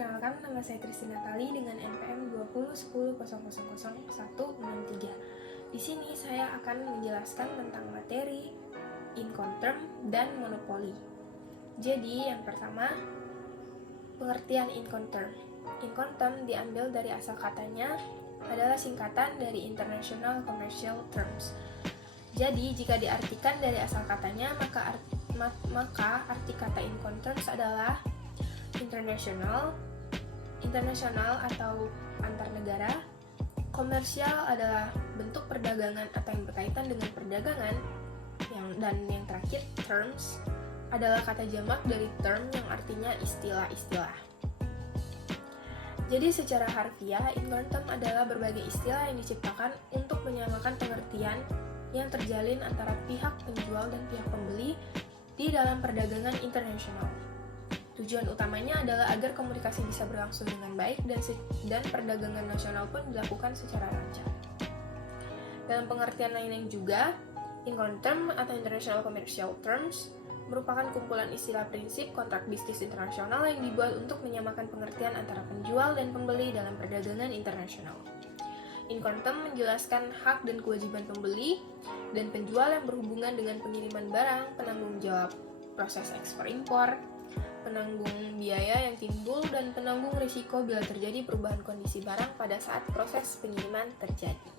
Perkenalkan, nama saya Christine Natali dengan NPM 2010000163. Di sini saya akan menjelaskan tentang materi Incoterm dan monopoli. Jadi, yang pertama, pengertian Incoterm. Incoterm diambil dari asal katanya adalah singkatan dari International Commercial Terms. Jadi, jika diartikan dari asal katanya, maka arti kata Incoterms adalah internasional atau antar negara. Komersial adalah bentuk perdagangan atau yang berkaitan dengan perdagangan. Dan yang terakhir, terms adalah kata jamak dari term yang artinya istilah-istilah. Jadi secara harfiah, Incoterm adalah berbagai istilah yang diciptakan untuk menyamakan pengertian yang terjalin antara pihak penjual dan pihak pembeli di dalam perdagangan internasional. Tujuan utamanya adalah agar komunikasi bisa berlangsung dengan baik dan perdagangan nasional pun dilakukan secara lancar. Dalam pengertian lain yang juga, Incoterm atau International Commercial Terms merupakan kumpulan istilah prinsip kontrak bisnis internasional yang dibuat untuk menyamakan pengertian antara penjual dan pembeli dalam perdagangan internasional. Incoterm menjelaskan hak dan kewajiban pembeli dan penjual yang berhubungan dengan pengiriman barang, penanggung jawab proses ekspor-impor, penanggung biaya yang timbul, dan penanggung risiko bila terjadi perubahan kondisi barang pada saat proses pengiriman terjadi.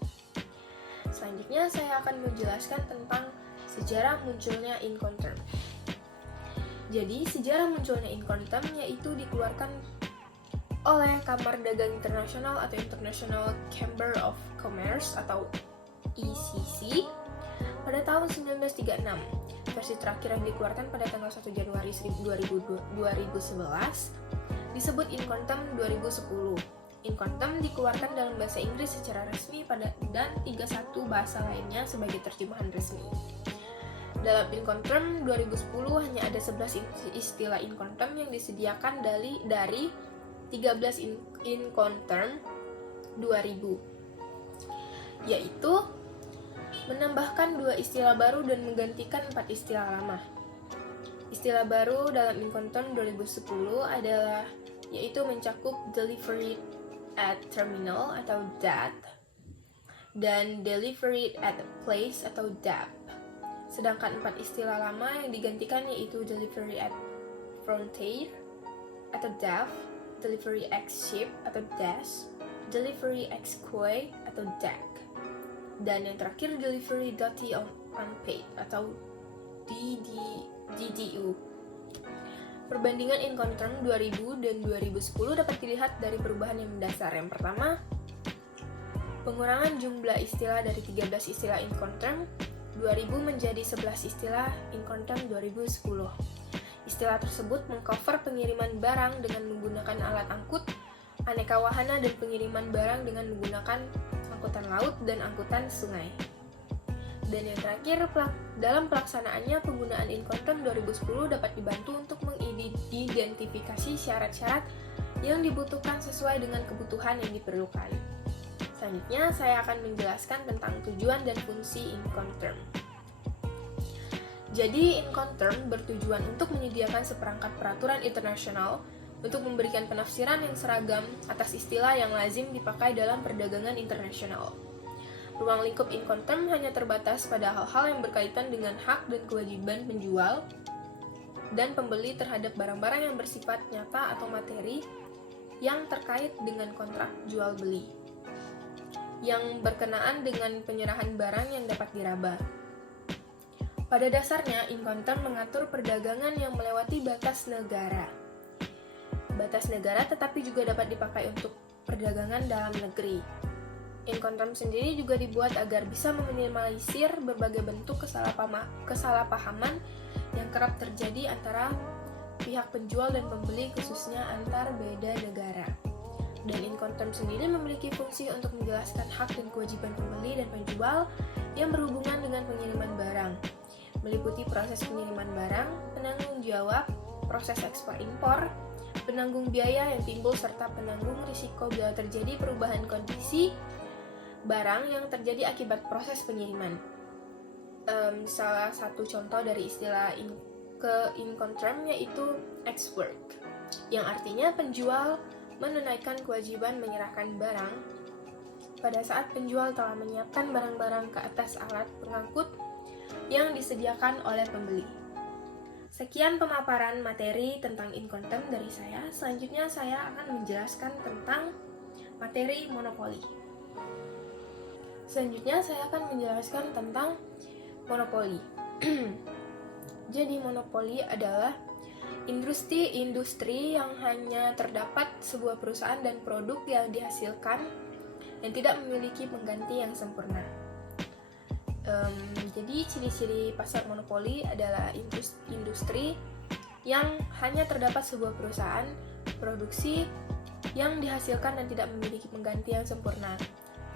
Selanjutnya, saya akan menjelaskan tentang sejarah munculnya Incoterm. Jadi, sejarah munculnya Incoterm yaitu dikeluarkan oleh Kamar Dagang Internasional atau International Chamber of Commerce atau ICC pada tahun 1936. Versi terakhir yang dikeluarkan pada tanggal 1 Januari 2011 disebut Incoterm 2010. Incoterm dikeluarkan dalam bahasa Inggris secara resmi dan 31 bahasa lainnya sebagai terjemahan resmi. Dalam Incoterm 2010 hanya ada 11 istilah Incoterm yang disediakan dari 13 Incoterm 2000, yaitu menambahkan 2 istilah baru dan menggantikan 4 istilah lama. Istilah baru dalam Incoterm 2010 adalah yaitu mencakup delivery at terminal atau DAT dan delivery at place atau DAP. Sedangkan 4 istilah lama yang digantikan yaitu delivery at frontier atau DAF, delivery ex ship atau DAS, delivery ex quay atau DAC, dan yang terakhir delivery duty on unpaid atau DDU. Perbandingan Incoterm 2000 dan 2010 dapat dilihat dari perubahan yang mendasar. Yang pertama, pengurangan jumlah istilah dari 13 istilah Incoterm 2000 menjadi 11 istilah Incoterm 2010. Istilah tersebut mengcover pengiriman barang dengan menggunakan alat angkut, aneka wahana, dan pengiriman barang dengan menggunakan angkutan laut dan angkutan sungai. Dan yang terakhir, dalam pelaksanaannya penggunaan Incoterm 2010 dapat dibantu untuk mengidentifikasi syarat-syarat yang dibutuhkan sesuai dengan kebutuhan yang diperlukan. Selanjutnya, saya akan menjelaskan tentang tujuan dan fungsi Incoterm. Jadi, Incoterm bertujuan untuk menyediakan seperangkat peraturan internasional untuk memberikan penafsiran yang seragam atas istilah yang lazim dipakai dalam perdagangan internasional. Ruang lingkup Incoterm hanya terbatas pada hal-hal yang berkaitan dengan hak dan kewajiban penjual dan pembeli terhadap barang-barang yang bersifat nyata atau materi yang terkait dengan kontrak jual-beli, yang berkenaan dengan penyerahan barang yang dapat diraba. Pada dasarnya, Incoterm mengatur perdagangan yang melewati batas negara. Batas negara tetapi juga dapat dipakai untuk perdagangan dalam negeri. Incoterm sendiri juga dibuat agar bisa meminimalisir berbagai bentuk kesalahpahaman yang kerap terjadi antara pihak penjual dan pembeli, khususnya antar beda negara. Dan Incoterm sendiri memiliki fungsi untuk menjelaskan hak dan kewajiban pembeli dan penjual yang berhubungan dengan pengiriman barang, meliputi proses pengiriman barang, penanggung jawab, proses ekspor-impor, penanggung biaya yang timbul, serta penanggung risiko bila terjadi perubahan kondisi barang yang terjadi akibat proses pengiriman. Salah satu contoh dari istilah ke Incoterm, yaitu Ex Work, yang artinya penjual menunaikan kewajiban menyerahkan barang pada saat penjual telah menyiapkan barang-barang ke atas alat pengangkut yang disediakan oleh pembeli. Sekian pemaparan materi tentang Incoterm dari saya. Selanjutnya saya akan menjelaskan tentang materi monopoli. Jadi monopoli adalah industri yang hanya terdapat sebuah perusahaan dan produk yang dihasilkan yang tidak memiliki pengganti yang sempurna. Jadi ciri-ciri pasar monopoli adalah industri yang hanya terdapat sebuah perusahaan produksi yang dihasilkan dan tidak memiliki pengganti yang sempurna.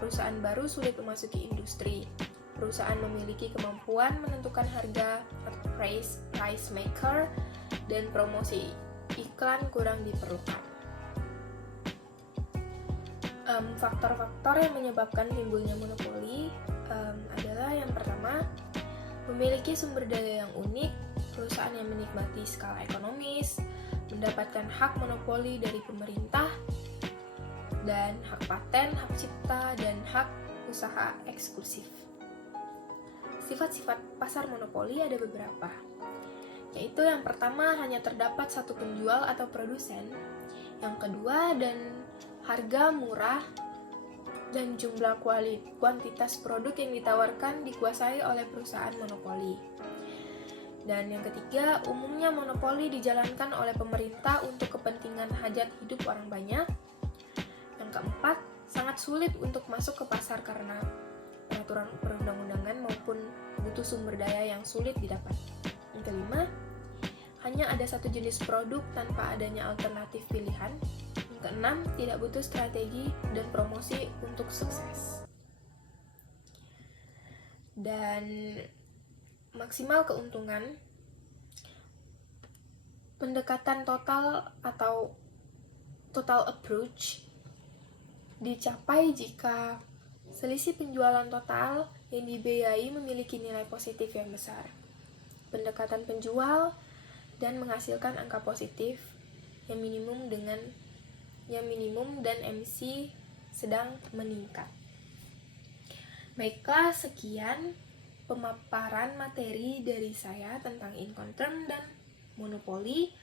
Perusahaan baru sulit memasuki industri. Perusahaan memiliki kemampuan menentukan harga atau price maker, dan promosi iklan kurang diperlukan. Faktor-faktor yang menyebabkan timbulnya monopoli adalah yang pertama, memiliki sumber daya yang unik, perusahaan yang menikmati skala ekonomis, mendapatkan hak monopoli dari pemerintah, dan hak paten, hak cipta, dan hak usaha eksklusif. Sifat-sifat pasar monopoli ada beberapa, yaitu yang pertama, hanya terdapat satu penjual atau produsen. Yang kedua, dan harga murah dan jumlah kuantitas produk yang ditawarkan dikuasai oleh perusahaan monopoli. Dan yang ketiga, umumnya monopoli dijalankan oleh pemerintah untuk kepentingan hajat hidup orang banyak. Yang keempat, sangat sulit untuk masuk ke pasar karena peraturan perundang-undangan maupun butuh sumber daya yang sulit didapat. Yang kelima, hanya ada satu jenis produk tanpa adanya alternatif pilihan. Yang keenam, tidak butuh strategi dan promosi untuk sukses. Dan maksimal keuntungan, pendekatan total atau total approach dicapai jika selisih penjualan total yang dibiayai memiliki nilai positif yang besar. Pendekatan penjual dan menghasilkan angka positif yang minimum dan MC sedang meningkat. Baiklah, sekian pemaparan materi dari saya tentang Incoterm dan monopoli.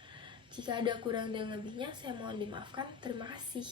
Jika ada kurang dan lebihnya, saya mohon dimaafkan. Terima kasih.